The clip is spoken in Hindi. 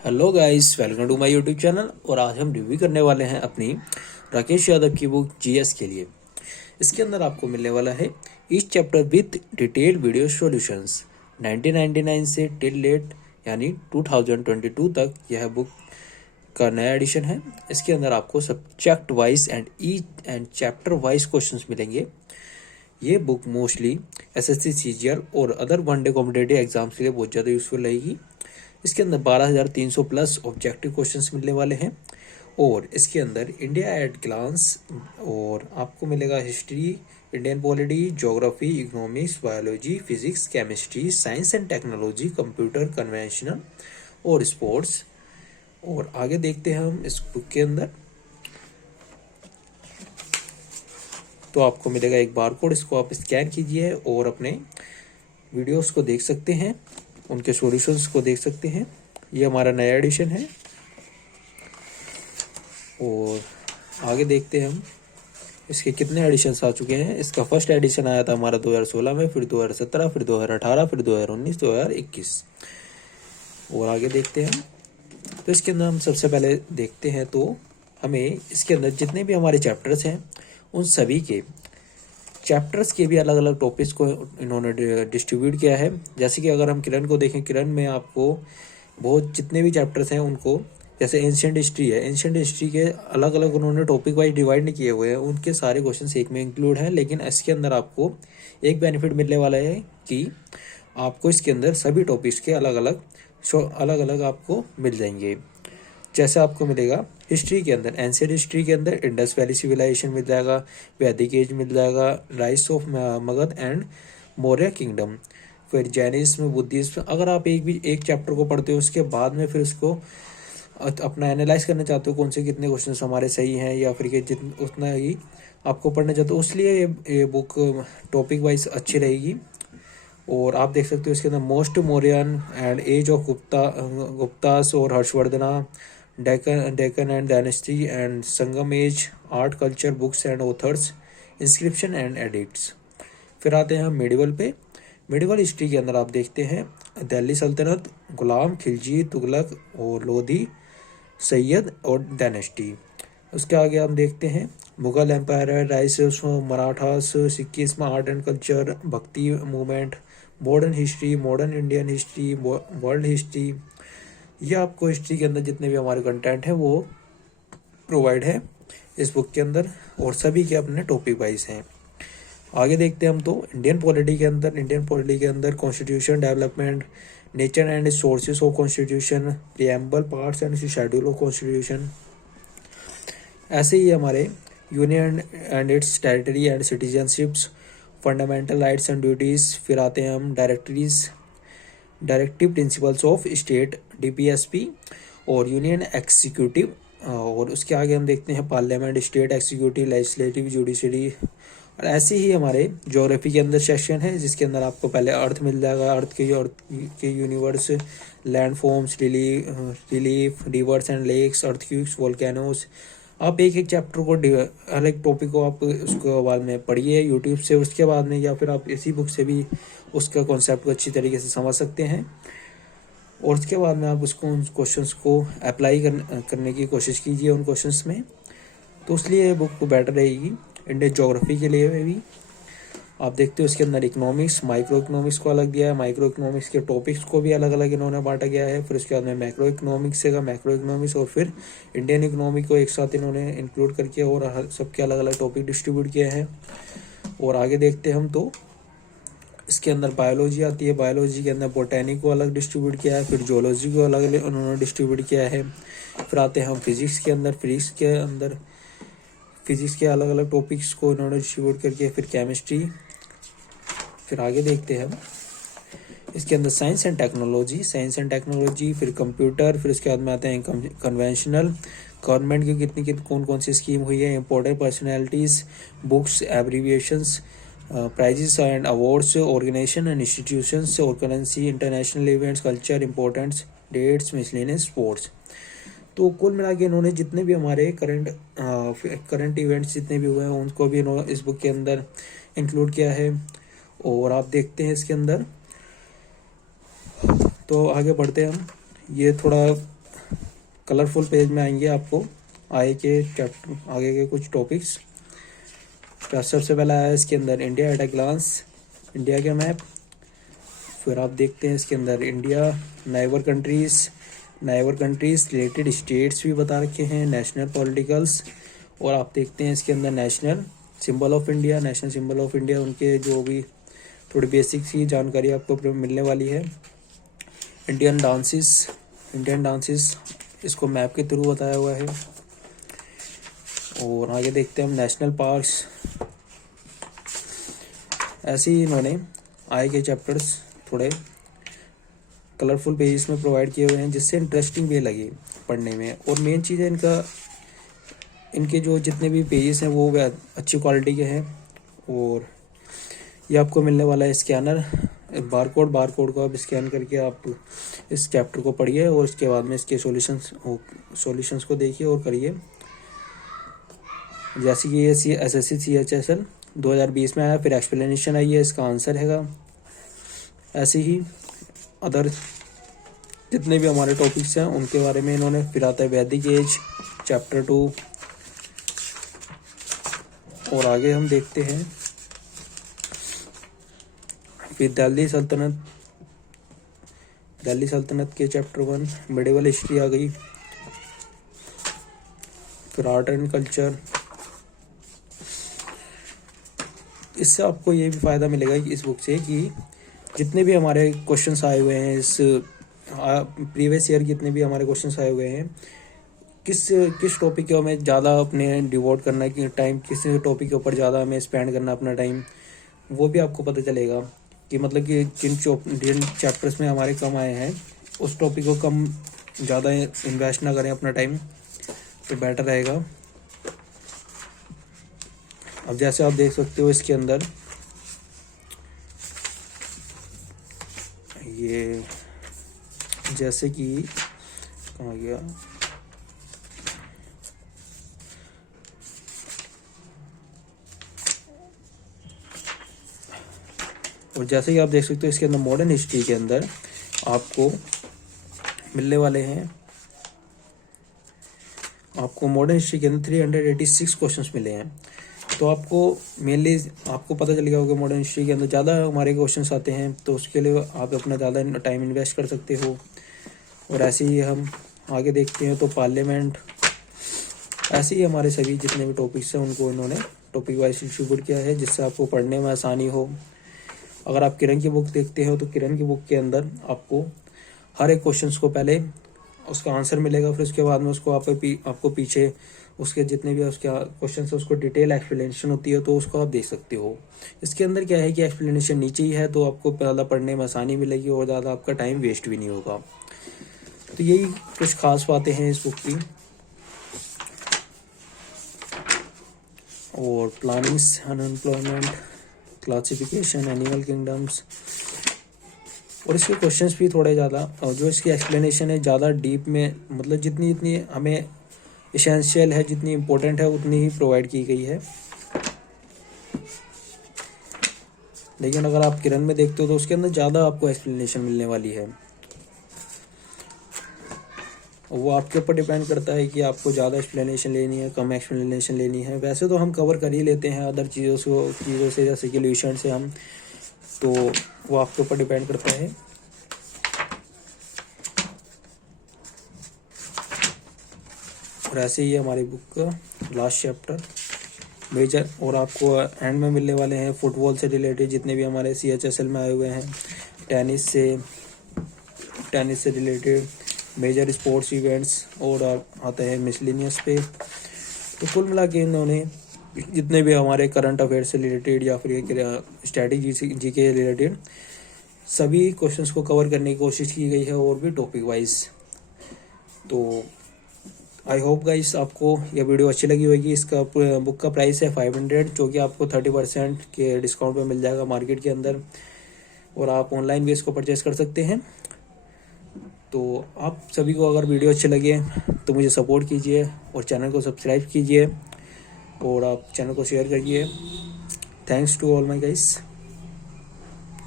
Hello guys, welcome to my YouTube channel. और आज हम रिव्यू करने वाले हैं अपनी राकेश यादव की बुक जीएस के लिए। इसके अंदर आपको मिलने वाला है each chapter with detailed video solutions 1999 से टिल डेट यानी 2022 तक। यह बुक का नया एडिशन है। इसके अंदर आपको subject wise and each and chapter wise questions मिलेंगे। ये बुक मोस्टली एसएससी सीजीएल और अदर वनडे कॉम्पिटेटिव एग्जाम्स के लिए बहुत ज़्यादा यूजफुल रहेगी। इसके अंदर 12,300 प्लस ऑब्जेक्टिव क्वेश्चंस मिलने वाले हैं। और इसके अंदर इंडिया एट ग्लांस और आपको मिलेगा history, Indian polity, geography, economics, biology, physics, chemistry, science and technology, computer, conventional और स्पोर्ट्स। और आगे देखते हैं हम इस बुक के अंदर। तो आपको मिलेगा एक बारकोड, इसको आप स्कैन कीजिए और अपने वीडियोस को देख सकते हैं, उनके सॉल्यूशंस को देख सकते हैं। ये हमारा नया एडिशन है। और आगे देखते हैं हम इसके कितने एडिशंस आ चुके हैं। इसका फर्स्ट एडिशन आया था हमारा 2016 में, फिर 2017, फिर 2018, फिर 2019, 2021। और आगे देखते हैं हम। तो इसके अंदर हम सबसे पहले देखते हैं तो हमें इसके अंदर जितने भी हमारे चैप्टर्स हैं उन सभी के चैप्टर्स के भी अलग अलग टॉपिक्स को इन्होंने डिस्ट्रीब्यूट किया है। जैसे कि अगर हम किरण को देखें, किरण में आपको बहुत जितने भी चैप्टर्स हैं उनको, जैसे एंशिएंट हिस्ट्री है, एंशिएंट हिस्ट्री के अलग अलग उन्होंने टॉपिक वाइज डिवाइड नहीं किए हुए हैं, उनके सारे क्वेश्चंस एक में इंक्लूड हैं। लेकिन इसके अंदर आपको एक बेनिफिट मिलने वाला है कि आपको इसके अंदर सभी टॉपिक्स के अलग अलग आपको मिल जाएंगे। जैसे आपको मिलेगा हिस्ट्री के अंदर, एंशिएंट हिस्ट्री के अंदर इंडस वैली सिविलाइजेशन मिल जाएगा, वैदिक एज मिल जाएगा, rice of Magadh and Maurya kingdom, फिर जैनिज्म, बुद्धिज्म। अगर आप एक चैप्टर को पढ़ते हो उसके बाद में फिर उसको अपना एनालाइज करना चाहते हो कौन से कितने क्वेश्चन हमारे सही हैं या फिर कि उतना ही आपको पढ़ना चाहते हो, इसलिए ये बुक टॉपिक वाइज अच्छी रहेगी। और आप देख सकते हो इसके अंदर post Mauryan and age of Guptas और Harshavardhana, Deccan and dynasty and Sangam age, art culture, books and authors, inscription and edicts. फिर आते हैं हम मेडिवल पे। मेडिवल हिस्ट्री के अंदर आप देखते हैं दिल्ली सल्तनत, गुलाम, खिलजी, तुगलक और लोधी, सैयद और डायनेस्टी। उसके आगे हम देखते हैं Mughal empire, rise of Marathas, Sikhism, art and culture, bhakti movement, modern history, modern Indian history, world history. ये आपको हिस्ट्री के अंदर जितने भी हमारे कंटेंट हैं वो प्रोवाइड है इस बुक के अंदर, और सभी के अपने टॉपिक वाइज हैं। आगे देखते हैं हम तो इंडियन पॉलिटी के अंदर constitution development, nature and sources of constitution, preamble, parts and schedule of constitution. ऐसे ही हमारे union and its territory and citizenships, fundamental rights and duties. फिर आते हैं हम directive principles of state, DPSP और यूनियन एग्जीक्यूटिव। और उसके आगे हम देखते हैं parliament, state executive, legislative, judiciary. और ऐसे ही हमारे ज्योग्राफी के अंदर सेक्शन है जिसके अंदर आपको पहले अर्थ मिल जाएगा, अर्थ के universe, land forms, relief, rivers and lakes, earthquakes, volcanoes. आप एक चैप्टर को, हर एक टॉपिक को आप उसके बाद में पढ़िए यूट्यूब से, उसके बाद में या फिर आप इसी बुक से भी उसका कॉन्सेप्ट को अच्छी तरीके से समझ सकते हैं। और उसके बाद में आप उसको उन क्वेश्चंस को अप्लाई करने की कोशिश कीजिए उन क्वेश्चंस में, तो इसलिए ये बुक बेटर रहेगी। इंडियन ज्योग्राफी के लिए भी आप देखते हो इसके अंदर इकोनॉमिक्स, माइक्रो इकोनॉमिक्स को अलग दिया है, माइक्रो इकोनॉमिक्स के टॉपिक्स को भी अलग अलग इन्होंने बांटा गया है। फिर उसके बाद में मैक्रो इकोनॉमिक्स से मैक्रो इकोनॉमिक्स और फिर इंडियन इकोनॉमी को एक साथ इन्होंने इंक्लूड करके और सबके अलग अलग टॉपिक डिस्ट्रीब्यूट किए हैं। और आगे देखते हैं हम तो इसके अंदर बायोलॉजी आती है, बायोलॉजी के अंदर बोटैनी को अलग डिस्ट्रीब्यूट किया है, फिर जोलॉजी को अलग उन्होंने डिस्ट्रीब्यूट किया है। फिर आते हैं हम फिजिक्स के अंदर, फिजिक्स के अलग अलग टॉपिक्स को इन्होंने डिस्ट्रीब्यूट करके, फिर केमिस्ट्री। फिर आगे देखते हैं हम इसके अंदर साइंस एंड टेक्नोलॉजी, फिर कंप्यूटर। फिर उसके बाद में आते हैं कन्वेंशनल, गवर्नमेंट की कितनी कौन सी स्कीम हुई है, important personalities, books, abbreviations, prizes and awards, organisation and institutions और currency, international events, culture, importants, dates, miscellaneous, sports. तो कुल मिला के इन्होंने जितने भी हमारे करंट इवेंट्स जितने भी हुए हैं उनको भी इन्होंने इस बुक के अंदर इंक्लूड किया है। और आप देखते हैं इसके अंदर, तो आगे बढ़ते हैं हम। ये थोड़ा कलरफुल पेज में आएंगे आपको आगे के चैप्टर, आगे के कुछ टॉपिक्स। सबसे पहला है इसके अंदर India at a glance, India के मैप। फिर आप देखते हैं इसके अंदर India, neighbour countries related states भी बता रखे हैं, नेशनल पॉलिटिकल्स। और आप देखते हैं इसके अंदर नेशनल सिंबल ऑफ इंडिया, उनके जो भी थोड़ी बेसिक सी जानकारी आपको मिलने वाली है। इंडियन डांसेस इसको मैप के थ्रू बताया हुआ है। और आगे देखते हैं हम नेशनल पार्क्स। ऐसे ही इन्होंने आगे के चैप्टर्स थोड़े कलरफुल पेजेस में प्रोवाइड किए हुए हैं, जिससे इंटरेस्टिंग भी लगे पढ़ने में। और मेन चीज़ है इनके जो जितने भी पेजेस हैं वो अच्छी क्वालिटी के हैं। और ये आपको मिलने वाला है स्कैनर, बारकोड को आप स्कैन करके आप इस चैप्टर को पढ़िए और उसके बाद में इसके सॉल्यूशंस को देखिए और करिए। जैसे कि ये SSC CHSL 2020 में आया, फिर एक्सप्लेनेशन आई है, इसका आंसर हैगा। ऐसे ही अदर जितने भी हमारे टॉपिक्स हैं उनके बारे में इन्होंने, फिर आता है वैदिक एज चैप्टर 2। और आगे हम देखते हैं फिर दिल्ली सल्तनत के चैप्टर 1 मिडिवल हिस्ट्री आ गई। फिर आर्ट एंड कल्चर। इससे आपको ये भी फ़ायदा मिलेगा कि इस बुक से कि जितने भी हमारे क्वेश्चंस आए हुए हैं, इस प्रीवियस ईयर जितने भी हमारे क्वेश्चंस आए हुए हैं, किस टॉपिक के हमें ज़्यादा अपने डिवोट करना है कि टाइम, किस टॉपिक के ऊपर ज़्यादा हमें स्पेंड करना अपना टाइम, वो भी आपको पता चलेगा। कि मतलब कि जिन चैप्टर्स में हमारे कम आए हैं उस टॉपिक को कम ज़्यादा इन्वेस्ट ना करें अपना टाइम, तो बेटर रहेगा। अब जैसे आप देख सकते हो इसके अंदर ये, जैसे कि कहाँ गया, और जैसे कि आप देख सकते हो इसके अंदर मॉडर्न हिस्ट्री के अंदर आपको मिलने वाले हैं, आपको मॉडर्न हिस्ट्री के अंदर 386 क्वेश्चंस मिले हैं। तो आपको मेनली आपको पता चल गया होगा मॉडर्न हिस्ट्री के अंदर ज़्यादा हमारे क्वेश्चंस आते हैं, तो उसके लिए आप अपना ज़्यादा टाइम इन्वेस्ट कर सकते हो। और ऐसे ही हम आगे देखते हैं तो पार्लियामेंट, ऐसे ही हमारे सभी जितने भी टॉपिक्स हैं उनको इन्होंने टॉपिक वाइज डिस्ट्रीब्यूट किया है, जिससे आपको पढ़ने में आसानी हो। अगर आप किरण की बुक देखते हो तो किरण की बुक के अंदर आपको हर एक क्वेश्चंस को पहले उसका आंसर मिलेगा, फिर उसके बाद में उसको आपको पीछे उसके जितने भी उसके क्वेश्चन है उसको डिटेल एक्सप्लेनेशन होती है, तो उसको आप देख सकते हो। इसके अंदर क्या है कि एक्सप्लेनेशन नीचे ही है, तो आपको ज़्यादा पढ़ने में आसानी मिलेगी और ज़्यादा आपका टाइम वेस्ट भी नहीं होगा। तो यही कुछ खास बातें हैं इस बुक की। और plannings, unemployment, classification, animal kingdoms, और इसके क्वेश्चंस भी थोड़े ज़्यादा, और जो इसकी एक्सप्लेनेशन है ज़्यादा डीप में, मतलब जितनी हमें एसेंशियल है, जितनी इम्पोर्टेंट है उतनी ही प्रोवाइड की गई है। लेकिन अगर आप किरण में देखते हो तो उसके अंदर ज़्यादा आपको एक्सप्लेनेशन मिलने वाली है। वो आपके ऊपर डिपेंड करता है कि आपको ज़्यादा एक्सप्लेनेशन लेनी है, कम एक्सप्लेनेशन लेनी है। वैसे तो हम कवर कर ही लेते हैं अदर चीज़ों से, जैसे कि ल्यूशन से हम, तो वो आपके ऊपर डिपेंड करता है। और ऐसे ही हमारी बुक का लास्ट चैप्टर मेजर, और आपको एंड में मिलने वाले हैं फुटबॉल से रिलेटेड जितने भी हमारे CHSL में आए हुए हैं, टेनिस से रिलेटेड मेजर स्पोर्ट्स इवेंट्स, और आता है मिसलिनियस पे। तो कुल मिला के इन्होंने जितने भी हमारे करंट अफेयर से रिलेटेड या फिर स्टैटिक जी के रिलेटेड सभी क्वेश्चंस को कवर करने की कोशिश की गई है, और भी टॉपिक वाइज। तो आई होप गाइस आपको यह वीडियो अच्छी लगी होगी। इसका बुक का प्राइस है 500, जो कि आपको 30% के डिस्काउंट में मिल जाएगा मार्केट के अंदर, और आप ऑनलाइन भी इसको परचेस कर सकते हैं। तो आप सभी को अगर वीडियो अच्छे लगे तो मुझे सपोर्ट कीजिए और चैनल को सब्सक्राइब कीजिए, और आप चैनल को शेयर करिए। Thanks to all my guys.